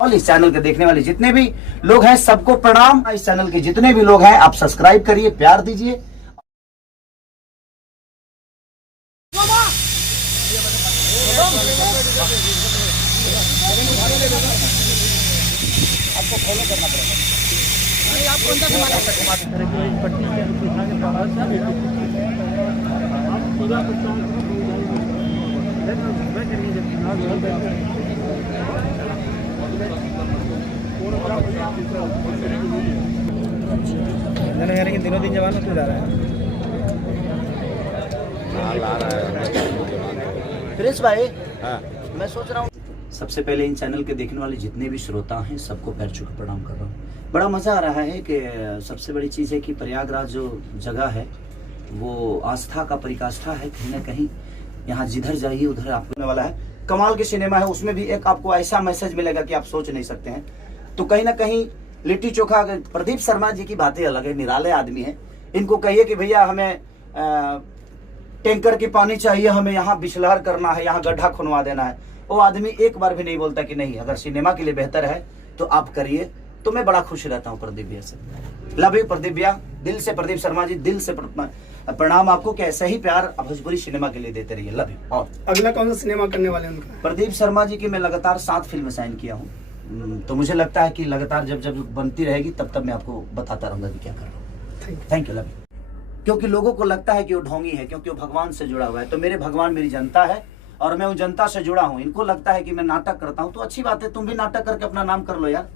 और इस चैनल के देखने वाले जितने भी लोग हैं सबको प्रणाम। इस चैनल के जितने भी लोग हैं आप सब्सक्राइब करिए, प्यार दीजिए। आपको फॉलो करना पड़ेगा। आप कौन सा दिनों दिन जवान होते जा रहा है। प्रिंस भाई, मैं सोच रहा हूँ सबसे पहले इन चैनल के देखने वाले जितने भी श्रोता हैं सबको पैर छू कर प्रणाम कर रहा हूँ। बड़ा मज़ा आ रहा है कि सबसे बड़ी चीज़ है कि प्रयागराज जो जगह है वो आस्था का परिकाष्ठा है। कहीं ना कहीं यहाँ जिधर जाइए उधर आपको वाला है। कमाल के सिनेमा है, उसमें भी एक आपको ऐसा मैसेज मिलेगा कि आप सोच नहीं सकते हैं। तो कहीं ना कहीं लिट्टी चोखा, प्रदीप शर्मा जी की बातें अलग है, निराले आदमी है। इनको कहिए कि भैया हमें टैंकर की पानी चाहिए, हमें यहाँ बिछलहर करना है, यहाँ गड्ढा खुनवा देना है, वो आदमी एक बार भी नहीं बोलता कि नहीं, अगर सिनेमा के लिए बेहतर है तो आप करिए। तो मैं बड़ा खुश रहता हूँ प्रदीप भैया से। लव यू प्रदीप भैया, दिल से प्रदीप शर्मा जी, दिल से प्रणाम आपको कि ऐसा ही प्यार भोजपुरी सिनेमा के लिए देते रहिए। Love you. और अगला कौन सा सिनेमा करने वाले हैं उनका? प्रदीप शर्मा जी की मैं लगातार 7 फिल्म साइन किया हूँ। तो मुझे लगता है कि लगातार जब जब बनती रहेगी तब तब मैं आपको बताता रहूंगा कि क्या कर रहा हूँ। Thank you, love you. क्योंकि लोगों को लगता है कि वो ढोंगी है क्योंकि वो भगवान से जुड़ा हुआ है। तो मेरे भगवान मेरी जनता है और मैं उन जनता से जुड़ा हूँ। इनको लगता है कि मैं नाटक करता हूँ, तो अच्छी बात है, तुम भी नाटक करके अपना नाम कर लो यार।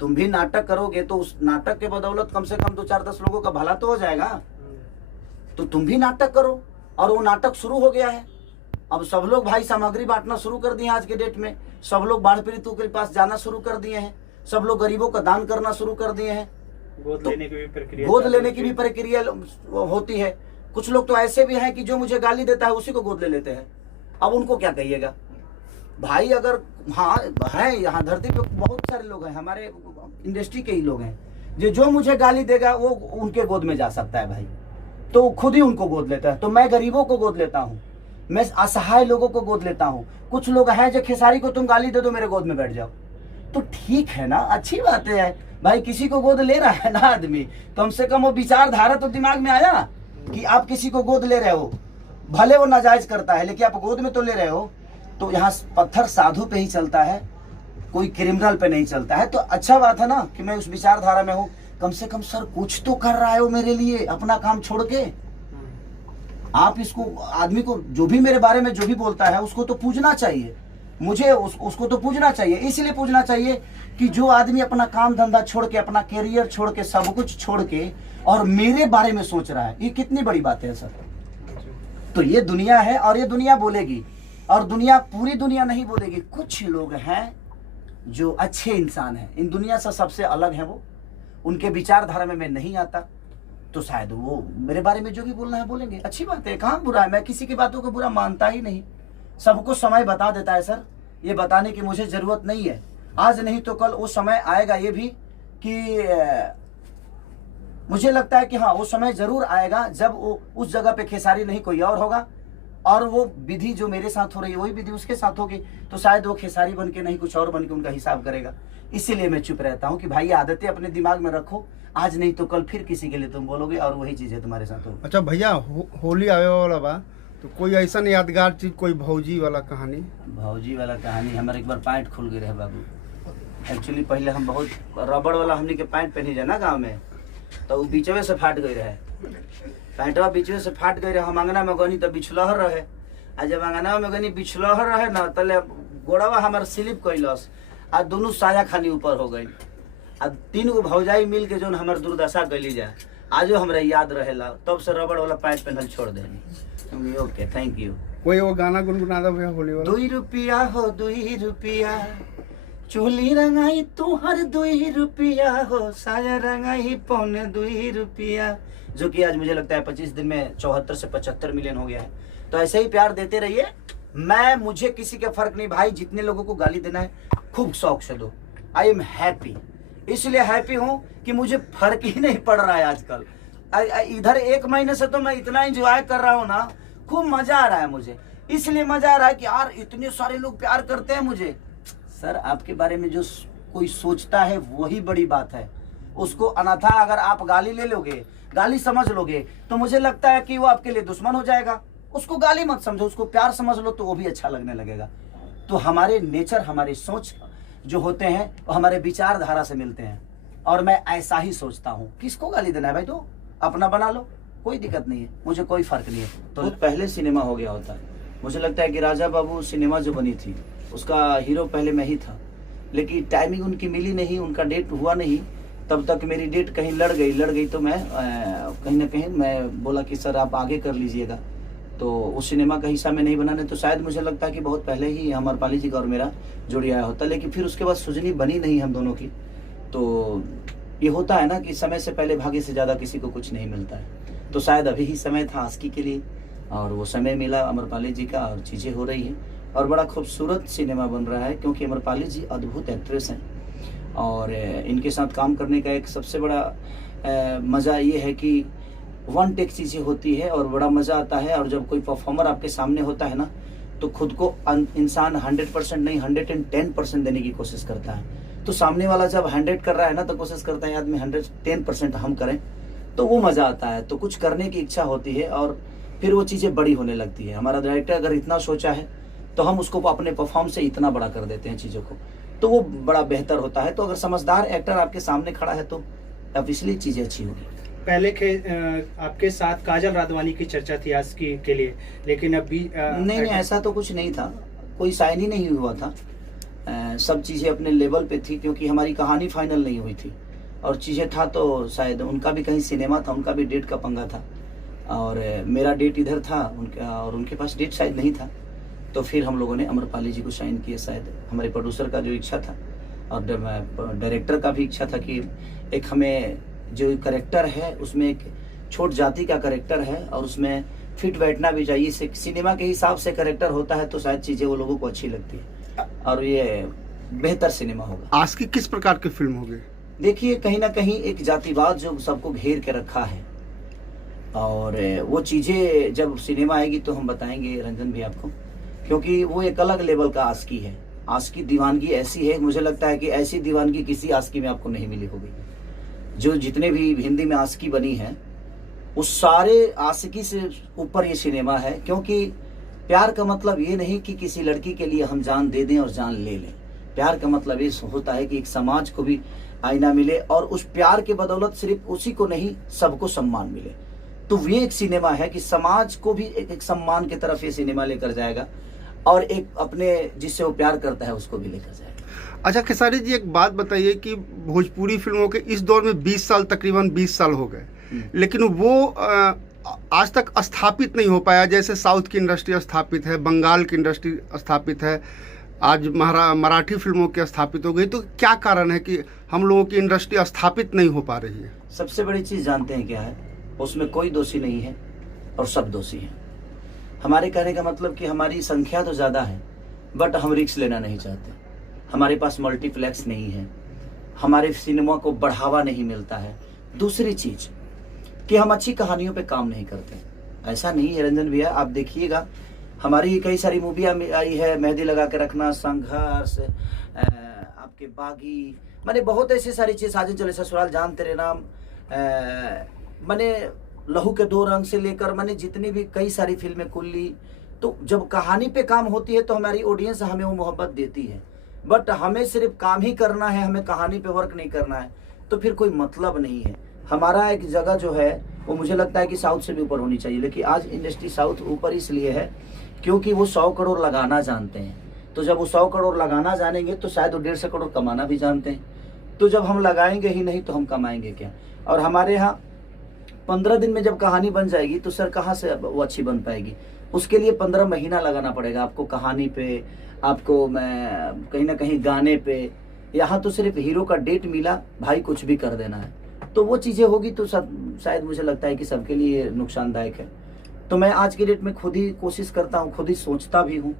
तुम भी नाटक करोगे तो उस नाटक के बदौलत कम से कम 2-4-10 लोगों का भला तो हो जाएगा। तो तुम भी नाटक करो। और वो नाटक शुरू हो गया है। अब सब लोग भाई सामग्री बांटना शुरू कर दिए। आज के डेट में सब लोग बाढ़ पीड़ितों के पास जाना शुरू कर दिए हैं। सब लोग गरीबों का दान करना शुरू कर दिए हैं। गोद लेने की भी प्रक्रिया होती है। कुछ लोग तो ऐसे भी हैं कि जो मुझे गाली देता है उसी को गोद ले लेते हैं। अब उनको क्या कहिएगा भाई? अगर हाँ है, यहाँ धरती पे बहुत सारे लोग हैं, हमारे इंडस्ट्री के ही लोग हैं जो मुझे गाली देगा वो उनके गोद में जा सकता है भाई। तो खुद ही उनको गोद लेता है। तो मैं गरीबों को गोद लेता हूँ, मैं असहाय लोगों को गोद लेता हूँ। कुछ लोग हैं जो खेसारी को तुम गाली दे दो मेरे गोद में बैठ जाओ, तो ठीक है ना, अच्छी बात है भाई। किसी को गोद ले रहा है ना आदमी, कम से कम वो विचारधारा तो दिमाग में आया कि आप किसी को गोद ले रहे हो। भले वो नाजायज करता है लेकिन आप गोद में तो ले रहे हो। तो यहाँ पत्थर साधु पे ही चलता है, कोई क्रिमिनल पे नहीं चलता है। तो अच्छा बात है ना कि मैं उस विचारधारा में हूँ। कम से कम सर कुछ तो कर रहा है वो मेरे लिए, अपना काम छोड़ के। आप इसको आदमी को जो भी मेरे बारे में जो भी बोलता है उसको तो पूजना चाहिए। मुझे उसको तो पूजना चाहिए। इसलिए पूजना चाहिए कि जो आदमी अपना काम धंधा छोड़ के, अपना कैरियर छोड़ के, सब कुछ छोड़ के और मेरे बारे में सोच रहा है, ये कितनी बड़ी बात है सर। तो ये दुनिया है और ये दुनिया बोलेगी, और दुनिया पूरी दुनिया नहीं बोलेगी। कुछ लोग हैं जो अच्छे इंसान हैं, इन दुनिया से सबसे अलग है वो। उनके विचारधारा में मैं नहीं आता, तो शायद वो मेरे बारे में जो भी बोलना है बोलेंगे। अच्छी बात है, कहाँ बुरा है? मैं किसी की बातों को बुरा मानता ही नहीं। सबको समय बता देता है सर, ये बताने की मुझे जरूरत नहीं है। आज नहीं तो कल वो समय आएगा, ये भी कि मुझे लगता है कि हाँ वो समय जरूर आएगा जब वो उस जगह पे खेसारी नहीं कोई और होगा, और वो विधि जो मेरे साथ हो रही है वही विधि उसके साथ होगी। तो शायद वो खेसारी बन के नहीं कुछ और बन के उनका हिसाब करेगा। इसीलिए मैं चुप रहता हूँ कि भाई आदतें अपने दिमाग में रखो, आज नहीं तो कल फिर किसी के लिए तुम बोलोगे और वही चीजें तुम्हारे साथ होगी। अच्छा भैया, होली आवे वाला बा, तो कोई ऐसा यादगार चीज, कोई भौजी वाला कहानी? भौजी वाला कहानी, हमारे एक बार पैंट खुल गए रहे बाबू। एक्चुअली पहले हम बहुत रबड़ वाला हमने के पैंट पहनी जाए ना गाँव में, तो वो बीचवे से फाट गई रहे। पैंटवा बीचवे से फाट गई रहे। हम अंगना में गनी तो बिछलहर रहे। आ जब अंगना में गनी बिछलहर रहे ना, तले गोड़वा हमार स्लिप कैलस आ दोनों साया खानी ऊपर हो गई। आ 3 गो भौजाई मिल के जो हमार दुर्दशा कैली जाए आजो हमरा याद रहेला। तब से रबड़ वाला पैंट पहनल छोड़ देनी। Okay, thank you. कोई वो गाना गुनगुनाता भैया होली वाला? 2 रुपया हो 2 रुपया, चोली रंगाई तुहर 2 रुपया हो, साया रंगाई 2.25 रुपया। जो कि आज मुझे लगता है 25 दिन में 74 से 75 मिलियन हो गया है। तो ऐसे ही प्यार देते रहिए। मुझे किसी का फर्क नहीं भाई, जितने लोगों को गाली देना है खूब शौक से दो। आई एम हैप्पी, इसलिए हैप्पी हूँ कि मुझे फर्क ही नहीं पड़ रहा है आजकल। इधर 1 महीने से तो मैं इतना एंजॉय कर रहा हूँ ना, खूब मजा आ रहा है मुझे। इसलिए मजा आ रहा है कि यार इतने सारे लोग प्यार करते हैं मुझे। सर आपके बारे में जो कोई सोचता है वही बड़ी बात है। उसको अनाथा अगर आप गाली ले लोगे, गाली समझ लोगे, तो मुझे लगता है कि वो आपके लिए दुश्मन हो जाएगा। उसको गाली मत समझो, उसको प्यार समझ लो, तो वो भी अच्छा लगने लगेगा। तो हमारे नेचर, हमारी सोच जो होते हैं वो हमारे विचारधारा से मिलते हैं, और मैं ऐसा ही सोचता हूँ। किसको गाली देना है भाई, तो अपना बना लो, कोई दिक्कत नहीं है, मुझे कोई फर्क नहीं है। तो पहले सिनेमा हो गया होता है। मुझे लगता है कि राजा बाबू सिनेमा जो बनी थी उसका हीरो पहले मैं ही था, लेकिन टाइमिंग उनकी मिली नहीं, उनका डेट हुआ नहीं। तब तक मेरी डेट कहीं लड़ गई तो मैं कहीं ना कहीं मैं बोला कि सर आप आगे कर लीजिएगा। तो उस सिनेमा का हिस्सा में नहीं बनाने, तो शायद मुझे लगता है कि बहुत पहले ही अमरपाली जी का और मेरा जोड़ी आया होता। लेकिन फिर उसके बाद सुजनी बनी नहीं हम दोनों की। तो ये होता है ना कि समय से पहले भाग्य से ज़्यादा किसी को कुछ नहीं मिलता है। तो शायद अभी ही समय था आस्की के लिए, और वो समय मिला अमरपाली जी का, और चीज़ें हो रही हैं और बड़ा खूबसूरत सिनेमा बन रहा है। क्योंकि अमरपाली जी अद्भुत एक्ट्रेस हैं, और इनके साथ काम करने का एक सबसे बड़ा मज़ा ये है कि वन टेक चीज़ें होती है और बड़ा मज़ा आता है। और जब कोई परफॉर्मर आपके सामने होता है ना, तो खुद को इंसान 100% नहीं 110% देने की कोशिश करता है। तो सामने वाला जब 100 कर रहा है ना, तो कोशिश करता है आदमी 110% हम करें, तो वो मज़ा आता है। तो कुछ करने की इच्छा होती है और फिर वो चीज़ें बड़ी होने लगती है। हमारा डायरेक्टर अगर इतना सोचा है तो हम उसको अपने परफॉर्म से इतना बड़ा कर देते हैं चीज़ों को, तो वो बड़ा बेहतर होता है। तो अगर समझदार एक्टर आपके सामने खड़ा है तो ऑब्वियसली चीज़ें अच्छी होगी। पहले आपके साथ काजल राघवानी की चर्चा थी आस्की के लिए, लेकिन अभी नहीं ऐसा तो कुछ नहीं था, कोई साइन ही नहीं हुआ था। सब चीज़ें अपने लेवल पे थी, क्योंकि हमारी कहानी फाइनल नहीं हुई थी। और चीज़ें था तो शायद उनका भी कहीं सिनेमा था, उनका भी डेट का पंगा था, और मेरा डेट इधर था उनका, और उनके पास डेट शायद नहीं था। तो फिर हम लोगों ने अमरपाली जी को साइन किया। शायद हमारे प्रोड्यूसर का जो इच्छा था और डायरेक्टर का भी इच्छा था कि एक हमें जो करेक्टर है उसमें एक छोट जाति का करेक्टर है, और उसमें फिट बैठना भी चाहिए। सिनेमा के हिसाब से करेक्टर होता है तो शायद चीज़ें वो लोगों को अच्छी लगती है, और ये बेहतर सिनेमा होगा। आस्की किस प्रकार की फिल्म होगी? देखिए, कहीं ना कहीं एक जातिवाद जो सबको घेर के रखा है, और वो चीज़ें जब सिनेमा आएगी तो हम बताएंगे रंजन भी आपको, क्योंकि वो एक अलग लेवल का आस्की है। आस्की दीवानगी ऐसी है, मुझे लगता है कि ऐसी दीवानगी किसी आस्की में आपको नहीं मिली होगी। जो जितने भी हिंदी में आस्की बनी है, उस सारे आस्की से ऊपर ये सिनेमा है। क्योंकि प्यार का मतलब ये नहीं कि किसी लड़की के लिए हम जान दे दें और जान ले लें। प्यार का मतलब ये होता है कि एक समाज को भी आईना मिले, और उस प्यार के बदौलत सिर्फ उसी को नहीं सबको सम्मान मिले। तो ये एक सिनेमा है कि समाज को भी एक सम्मान की तरफ ये सिनेमा लेकर जाएगा, और एक अपने जिससे वो प्यार करता है उसको भी लेकर जाएगा। अच्छा खेसारी जी, एक बात बताइए कि भोजपुरी फिल्मों के इस दौर में 20 साल, तकरीबन 20 साल हो गए, लेकिन वो आज तक स्थापित नहीं हो पाया। जैसे साउथ की इंडस्ट्री स्थापित है, बंगाल की इंडस्ट्री स्थापित है, आज मराठी फिल्मों की स्थापित हो गई। तो क्या कारण है कि हम लोगों की इंडस्ट्री स्थापित नहीं हो पा रही है? सबसे बड़ी चीज़ जानते हैं क्या है? उसमें कोई दोषी नहीं है और सब दोषी हैं। हमारे कहने का मतलब कि हमारी संख्या तो ज़्यादा है, बट हम रिस्क लेना नहीं चाहते। हमारे पास मल्टीप्लेक्स नहीं है, हमारे सिनेमा को बढ़ावा नहीं मिलता है। दूसरी चीज़ कि हम अच्छी कहानियों पे काम नहीं करते। ऐसा नहीं है रंजन भैया, आप देखिएगा हमारी कई सारी मूवियाँ आई है, मेहंदी लगा के रखना, संघर्ष, आपके बागी, मैंने बहुत ऐसी सारी चीज़, साजिद चले ससुराल, जान तेरे नाम, मैंने लहू के दो रंग से लेकर मैंने जितनी भी कई सारी फिल्में, कुल्ली। तो जब कहानी पे काम होती है तो हमारी ऑडियंस हमें वो मोहब्बत देती है, बट हमें सिर्फ काम ही करना है, हमें कहानी पे वर्क नहीं करना है, तो फिर कोई मतलब नहीं है। हमारा एक जगह जो है वो मुझे लगता है कि साउथ से भी ऊपर होनी चाहिए। लेकिन आज इंडस्ट्री साउथ ऊपर इसलिए है क्योंकि वो 100 करोड़ लगाना जानते हैं। तो जब वो 100 करोड़ लगाना जानेंगे तो शायद वो 150 करोड़ कमाना भी जानते हैं। तो जब हम लगाएंगे ही नहीं तो हम कमाएंगे क्या? और हमारे यहाँ 15 दिन में जब कहानी बन जाएगी तो सर कहाँ से वो अच्छी बन पाएगी? उसके लिए 15 महीना लगाना पड़ेगा आपको कहानी पे, आपको मैं कहीं ना कहीं गाने पे। यहाँ तो सिर्फ हीरो का डेट मिला, भाई कुछ भी कर देना है, तो वो चीज़ें होगी तो सब शायद मुझे लगता है कि सबके लिए नुकसानदायक है। तो मैं आज की डेट में खुद ही कोशिश करता हूँ, खुद ही सोचता भी हूँ,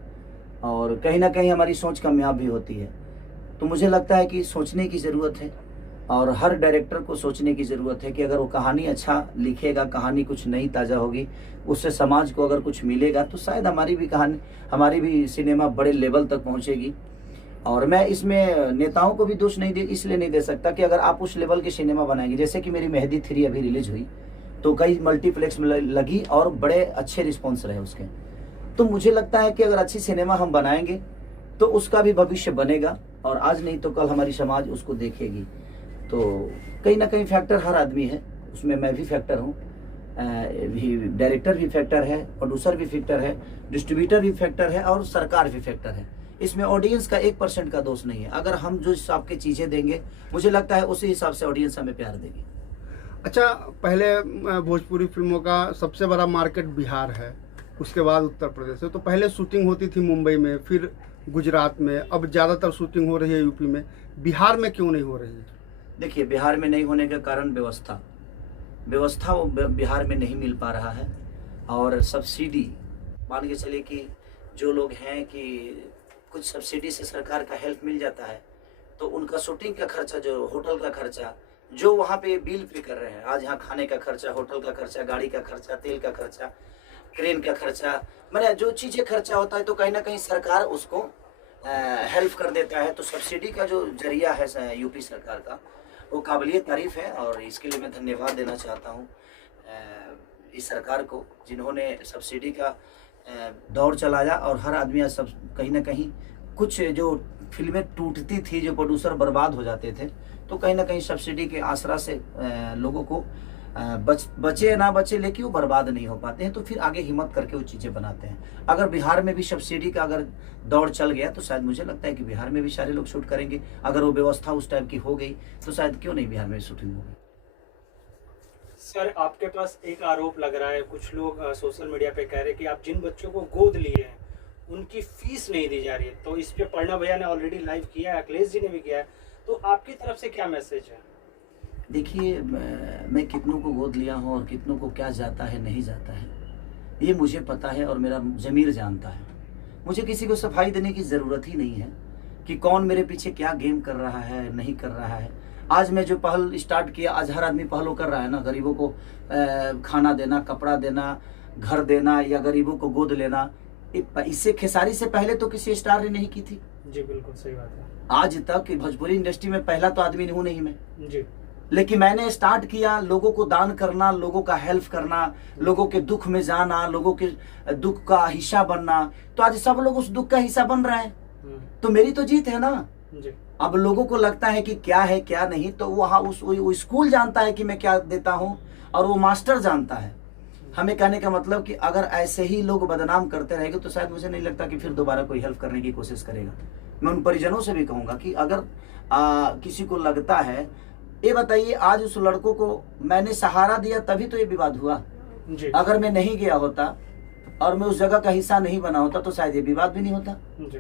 और कहीं ना कहीं हमारी सोच कामयाब भी होती है। तो मुझे लगता है कि सोचने की ज़रूरत है, और हर डायरेक्टर को सोचने की ज़रूरत है कि अगर वो कहानी अच्छा लिखेगा, कहानी कुछ नई ताज़ा होगी, उससे समाज को अगर कुछ मिलेगा तो शायद हमारी भी कहानी, हमारी भी सिनेमा बड़े लेवल तक पहुँचेगी। और मैं इसमें नेताओं को भी दोष नहीं दे इसलिए नहीं दे सकता कि अगर आप उस लेवल की सिनेमा बनाएंगे, जैसे कि मेरी मेहदी 3 अभी रिलीज हुई तो कई मल्टीप्लेक्स में लगी और बड़े अच्छे रिस्पॉन्स रहे उसके। तो मुझे लगता है कि अगर अच्छी सिनेमा हम बनाएंगे तो उसका भी भविष्य बनेगा, और आज नहीं तो कल हमारी समाज उसको देखेगी। तो कहीं ना कहीं फैक्टर हर आदमी है, उसमें मैं भी फैक्टर हूँ, डायरेक्टर भी फैक्टर है, प्रोड्यूसर भी फैक्टर है, डिस्ट्रीब्यूटर भी फैक्टर है और सरकार भी फैक्टर है। इसमें ऑडियंस का 1% का दोष नहीं है। अगर हम जो हिसाब की चीज़ें देंगे, मुझे लगता है उसी हिसाब से ऑडियंस हमें प्यार देगी। अच्छा, पहले भोजपुरी फिल्मों का सबसे बड़ा मार्केट बिहार है, उसके बाद उत्तर प्रदेश है। तो पहले शूटिंग होती थी मुंबई में, फिर गुजरात में, अब ज़्यादातर शूटिंग हो रही है यूपी में। बिहार में क्यों नहीं हो रही है? देखिए, बिहार में नहीं होने का कारण व्यवस्था वो बिहार में नहीं मिल पा रहा है। और सब्सिडी, मान के चलिए कि जो लोग हैं कि कुछ सब्सिडी से सरकार का हेल्प मिल जाता है, तो उनका शूटिंग का खर्चा, जो होटल का खर्चा, जो वहाँ पे बिल पे कर रहे हैं, आज यहाँ खाने का खर्चा, होटल का खर्चा, गाड़ी का खर्चा, तेल का खर्चा, क्रेन का खर्चा, मैंने जो चीज़ें खर्चा होता है तो कहीं ना कहीं सरकार उसको हेल्प कर देता है। तो सब्सिडी का जो जरिया है यूपी सरकार का, वो काबिलियत तारीफ है, और इसके लिए मैं धन्यवाद देना चाहता हूँ इस सरकार को, जिन्होंने सब्सिडी का दौर चलाया। और हर आदमी सब कहीं ना कहीं, कुछ जो फिल्में टूटती थी, जो प्रोड्यूसर बर्बाद हो जाते थे, तो कहीं ना कहीं सब्सिडी के आसरा से लोगों को बचे ना बचे, लेकिन वो बर्बाद नहीं हो पाते हैं, तो फिर आगे हिम्मत करके वो चीज़ें बनाते हैं। अगर बिहार में भी सब्सिडी का अगर दौर चल गया तो शायद मुझे लगता है कि बिहार में भी सारे लोग शूट करेंगे। अगर वो व्यवस्था उस टाइप की हो गई तो शायद क्यों नहीं बिहार में शूटिंग होगी। सर, आपके पास एक आरोप लग रहा है, कुछ लोग सोशल मीडिया पे कह रहे हैं कि आप जिन बच्चों को गोद लिए हैं उनकी फीस नहीं दी जा रही है। तो इस पे पढ़ना भैया ने ऑलरेडी लाइव किया है, अखिलेश जी ने भी किया है, तो आपकी तरफ से क्या मैसेज है? देखिए, मैं कितनों को गोद लिया हूँ और कितनों को क्या जाता है नहीं जाता है, ये मुझे पता है और मेरा ज़मीर जानता है। मुझे किसी को सफाई देने की ज़रूरत ही नहीं है कि कौन मेरे पीछे क्या गेम कर रहा है, नहीं कर रहा है। आज मैं जो पहल स्टार्ट किया, आज हर आदमी पहल कर रहा है ना, गरीबों को खाना देना, कपड़ा देना, घर देना, या गरीबों को गोद लेना। इससे खेसारी से पहले तो किसी स्टार ने नहीं की थी। जी बिल्कुल सही बात है। आज तक भोजपुरी इंडस्ट्री में पहला तो आदमी हूँ नहीं मैं जी, लेकिन मैंने स्टार्ट किया लोगों को दान करना, लोगों का हेल्प करना, लोगों के दुख में जाना, लोगों के दुख का हिस्सा बनना। तो आज सब लोग उस दुख का हिस्सा बन रहे हैं, तो मेरी तो जीत है ना। जी। अब लोगों को लगता है कि क्या है क्या नहीं, तो वहाँ वो स्कूल जानता है कि मैं क्या देता हूँ, और वो मास्टर जानता है। हमें कहने का मतलब कि अगर ऐसे ही लोग बदनाम करते रहेंगे तो शायद मुझे नहीं लगता कि फिर दोबारा कोई हेल्प करने की कोशिश करेगा। मैं उन परिजनों से भी कहूँगा कि अगर किसी को लगता है, ये बताइए, आज उस लड़कों को मैंने सहारा दिया तभी तो ये विवाद हुआ। जी। अगर मैं नहीं गया होता और मैं उस जगह का हिस्सा नहीं बना होता तो शायद ये विवाद भी नहीं होता। जी।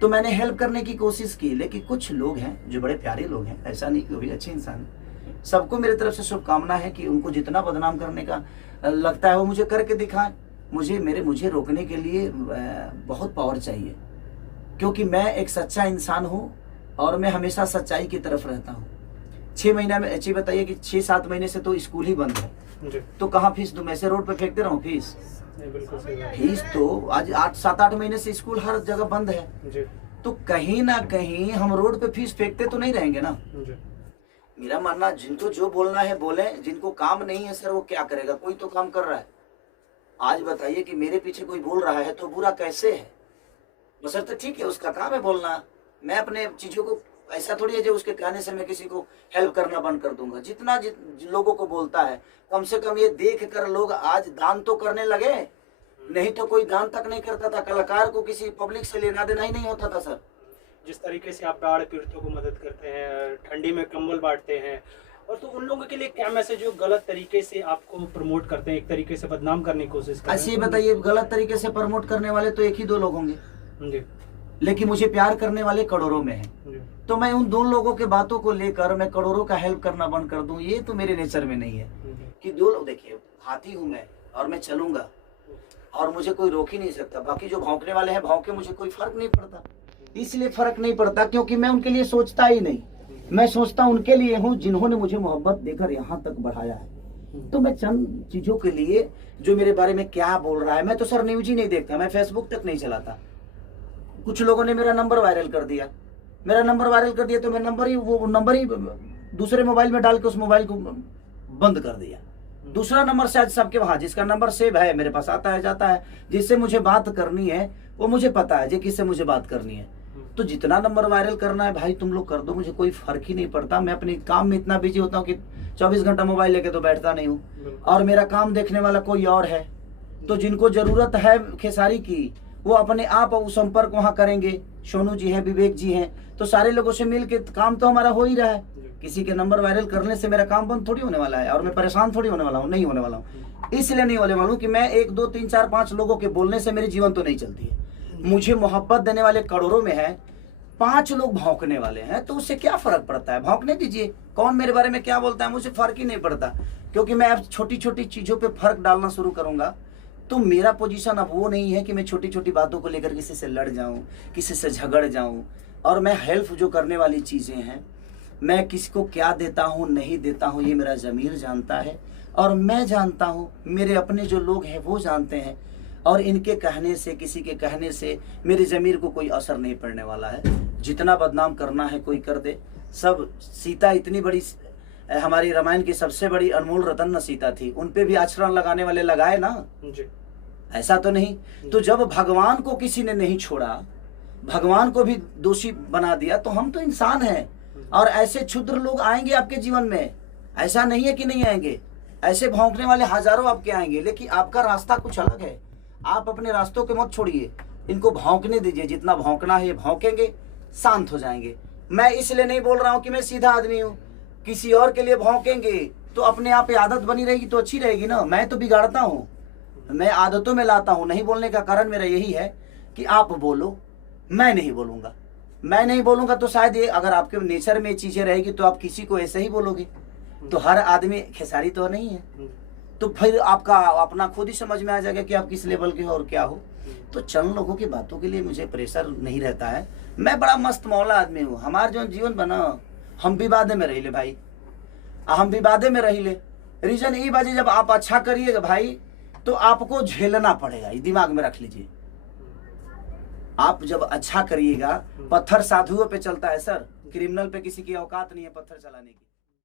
तो मैंने हेल्प करने की कोशिश की, लेकिन कुछ लोग हैं जो बड़े प्यारे लोग हैं, ऐसा नहीं कि वो भी अच्छे इंसान हैं। सबको मेरी तरफ से शुभकामना है कि उनको जितना बदनाम करने का लगता है वो मुझे करके दिखाएं। मुझे रोकने के लिए बहुत पावर चाहिए, क्योंकि मैं एक सच्चा इंसान हूँ और मैं हमेशा सच्चाई की तरफ रहता हूँ। 6 महीना में अच्छी बताइए कि 6-7 महीने से तो स्कूल ही बंद है, जी। तो कहाँ फीस दूं? मैं ऐसे रोड पे फेंकते रहूं फीस? बिल्कुल सही बात है। फीस तो आज 7-8 महीने से स्कूल हर जगह बंद है, जी। तो कहीं ना कहीं हम रोड पे फीस फेंकते तो नहीं रहेंगे ना। जी। मेरा मानना, जिनको जो बोलना है बोले, जिनको काम नहीं है सर वो क्या करेगा? कोई तो काम कर रहा है। आज बताइए कि मेरे पीछे कोई बोल रहा है तो बुरा कैसे है? बशर्ते ठीक है, उसका काम है बोलना। मैं अपने चीजों को ऐसा थोड़ी है जो उसके कहने से मैं किसी को हेल्प करना बंद कर दूंगा। जितना लोगों को बोलता है, कम से कम ये देख कर लोग आज दान तो करने लगे, नहीं तो कोई दान तक नहीं करता था। कलाकार को किसी पब्लिक से लेना देना ही नहीं होता था सर। जिस तरीके से आप बाढ़ पीड़ितों को मदद करते हैं, ठंडी में कंबल बांटते हैं, और तो उन लोगों के लिए क्या मैसेज जो गलत तरीके से आपको प्रमोट करते हैं, एक तरीके से बदनाम करने की कोशिश करते हैं? ऐसे बताइए, गलत तरीके से प्रमोट करने वाले तो 1 ही 2 लोग होंगे, जी। लेकिन मुझे प्यार करने वाले करोड़ों में हैं। तो मैं उन 2 लोगों के बातों को लेकर मैं करोड़ों का हेल्प करना बंद कर दूं, ये तो मेरे नेचर में नहीं है। कि 2 लोग, देखिए हाथी हूं मैं और मैं चलूंगा और मुझे कोई रोक ही नहीं सकता। बाकी जो भौंकने वाले हैं भौंके, मुझे कोई फर्क नहीं पड़ता। इसलिए फर्क नहीं पड़ता क्योंकि मैं उनके लिए सोचता ही नहीं। मैं सोचता उनके लिए हूँ जिन्होंने मुझे मोहब्बत देकर यहाँ तक बढ़ाया है। तो मैं चंद चीजों के लिए, जो मेरे बारे में क्या बोल रहा है, मैं तो सर न्यूज ही नहीं देखता, मैं फेसबुक तक नहीं चलाता। कुछ लोगों ने मेरा नंबर वायरल कर दिया, मेरा नंबर वायरल कर दिया तो मैं वो नंबर ही दूसरे मोबाइल में डाल के उस मोबाइल को बंद कर दिया। दूसरा नंबर शायद सबके वहाँ जिसका नंबर सेव है मेरे पास आता है जाता है, जिससे मुझे बात करनी है वो मुझे पता है किससे मुझे बात करनी है। तो जितना नंबर वायरल करना है भाई तुम लोग कर दो, मुझे कोई फर्क ही नहीं पड़ता। मैं अपने काम में इतना बिजी होता हूँ कि 24 घंटा मोबाइल लेके तो बैठता नहीं हूँ, और मेरा काम देखने वाला कोई और है। तो जिनको जरूरत है खेसारी की वो अपने आप संपर्क वहाँ करेंगे। सोनू जी हैं, विवेक जी हैं, तो सारे लोगों से मिल के काम तो हमारा हो ही रहा है। किसी के नंबर वायरल करने से मेरा काम बंद थोड़ी होने वाला है, और मैं परेशान थोड़ी होने वाला हूँ, नहीं होने वाला हूँ। इसलिए नहीं होने वाला हूँ कि मैं 1 2 3 4 5 लोगों के बोलने से मेरी जीवन तो नहीं चलती है। मुझे मोहब्बत देने वाले करोड़ों में है, 5 लोग भौंकने वाले हैं, तो उससे क्या फर्क पड़ता है? भौंकने दीजिए, कौन मेरे बारे में क्या बोलता है मुझे फर्क ही नहीं पड़ता। क्योंकि मैं अब छोटी छोटी चीजों पे फर्क डालना शुरू करूंगा, तो मेरा पोजीशन अब वो नहीं है कि मैं छोटी छोटी बातों को लेकर किसी से लड़ जाऊं, किसी से झगड़ जाऊं। और मैं हेल्प जो करने वाली चीजें हैं, मैं किसी को क्या देता हूं नहीं देता हूं, ये मेरा ज़मीर जानता है, और मैं जानता हूं, मेरे अपने जो लोग हैं वो जानते हैं। और इनके कहने से, किसी के कहने से मेरे ज़मीर को कोई असर नहीं पड़ने वाला है। जितना बदनाम करना है कोई कर दे। सब सीता इतनी बड़ी, हमारी रामायण की सबसे बड़ी अनमोल रतन न सीता थी, उन पे भी आचरण लगाने वाले लगाए ना जी। ऐसा तो नहीं। तो जब भगवान को किसी ने नहीं छोड़ा, भगवान को भी दोषी बना दिया, तो हम तो इंसान हैं। और ऐसे क्षुद्र लोग आएंगे आपके जीवन में, ऐसा नहीं है कि नहीं आएंगे। ऐसे भौंकने वाले हजारों आपके आएंगे, लेकिन आपका रास्ता कुछ अलग है। आप अपने रास्तों के मत छोड़िए, इनको भौंकने दीजिए। जितना भौंकना है ये भौंकेंगे, शांत हो जाएंगे। मैं इसलिए नहीं बोल रहा हूँ कि मैं सीधा आदमी हूँ। किसी और के लिए भौंकेंगे तो अपने आप आदत बनी रहेगी तो अच्छी रहेगी ना। मैं तो बिगाड़ता हूँ, मैं आदतों में लाता हूँ। नहीं बोलने का कारण मेरा यही है कि आप बोलो, मैं नहीं बोलूँगा। मैं नहीं बोलूँगा तो शायद ये, अगर आपके नेचर में चीज़ें रहेगी तो आप किसी को ऐसे ही बोलोगे। तो हर आदमी खेसारी तो नहीं है, तो फिर आपका अपना खुद ही समझ में आ जाएगा कि आप किस लेवल के हो और क्या हो। तो चंद लोगों की बातों के लिए मुझे प्रेशर नहीं रहता है। मैं बड़ा मस्त मौला आदमी हूँ। हमारा जो जीवन बना, हम विवादे में रही ले भाई, हम विवादे में रही ले। रीजन ये बाजी, जब आप अच्छा करिएगा भाई तो आपको झेलना पड़ेगा, ये दिमाग में रख लीजिए। आप जब अच्छा करिएगा, पत्थर साधुओं पे चलता है सर, क्रिमिनल पे किसी की औकात नहीं है पत्थर चलाने की।